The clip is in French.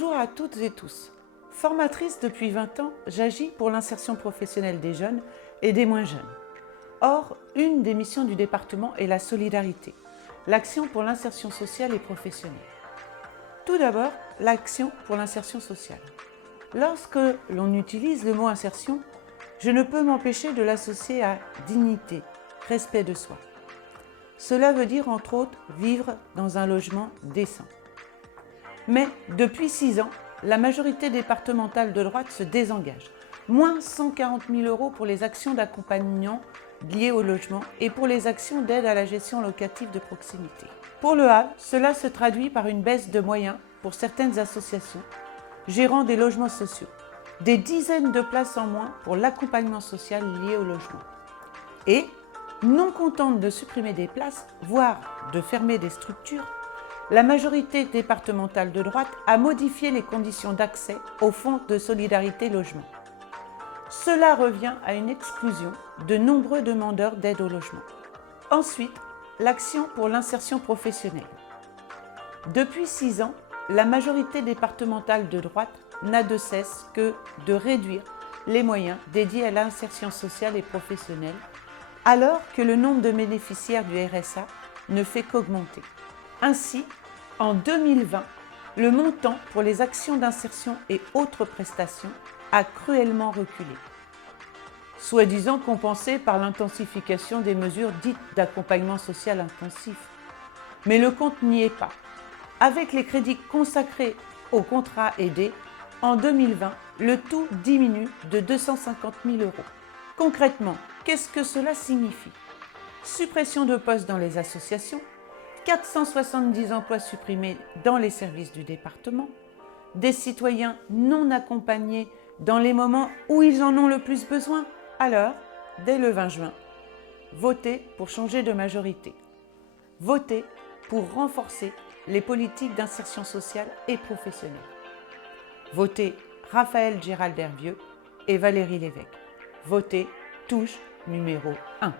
Bonjour à toutes et tous. Formatrice depuis 20 ans, j'agis pour l'insertion professionnelle des jeunes et des moins jeunes. Or, une des missions du département est la solidarité, l'action pour l'insertion sociale et professionnelle. Tout d'abord, l'action pour l'insertion sociale. Lorsque l'on utilise le mot insertion, je ne peux m'empêcher de l'associer à dignité, respect de soi. Cela veut dire entre autres vivre dans un logement décent. Mais depuis 6 ans, la majorité départementale de droite se désengage. Moins 140 000 € pour les actions d'accompagnement liées au logement et pour les actions d'aide à la gestion locative de proximité. Pour le Havre, cela se traduit par une baisse de moyens pour certaines associations gérant des logements sociaux, des dizaines de places en moins pour l'accompagnement social lié au logement. Et, non contente de supprimer des places, voire de fermer des structures, la majorité départementale de droite a modifié les conditions d'accès au Fonds de solidarité logement. Cela revient à une exclusion de nombreux demandeurs d'aide au logement. Ensuite, l'action pour l'insertion professionnelle. Depuis 6 ans, la majorité départementale de droite n'a de cesse que de réduire les moyens dédiés à l'insertion sociale et professionnelle, alors que le nombre de bénéficiaires du RSA ne fait qu'augmenter. Ainsi, en 2020, le montant pour les actions d'insertion et autres prestations a cruellement reculé, soi-disant compensé par l'intensification des mesures dites d'accompagnement social intensif. Mais le compte n'y est pas. Avec les crédits consacrés aux contrats aidés, en 2020, le tout diminue de 250 000 €. Concrètement, qu'est-ce que cela signifie? Suppression de postes dans les associations, 470 emplois supprimés dans les services du département, des citoyens non accompagnés dans les moments où ils en ont le plus besoin. Alors, dès le 20 juin, votez pour changer de majorité. Votez pour renforcer les politiques d'insertion sociale et professionnelle. Votez Raphaël Gérald Hervieux et Valérie Lévesque. Votez touche numéro 1.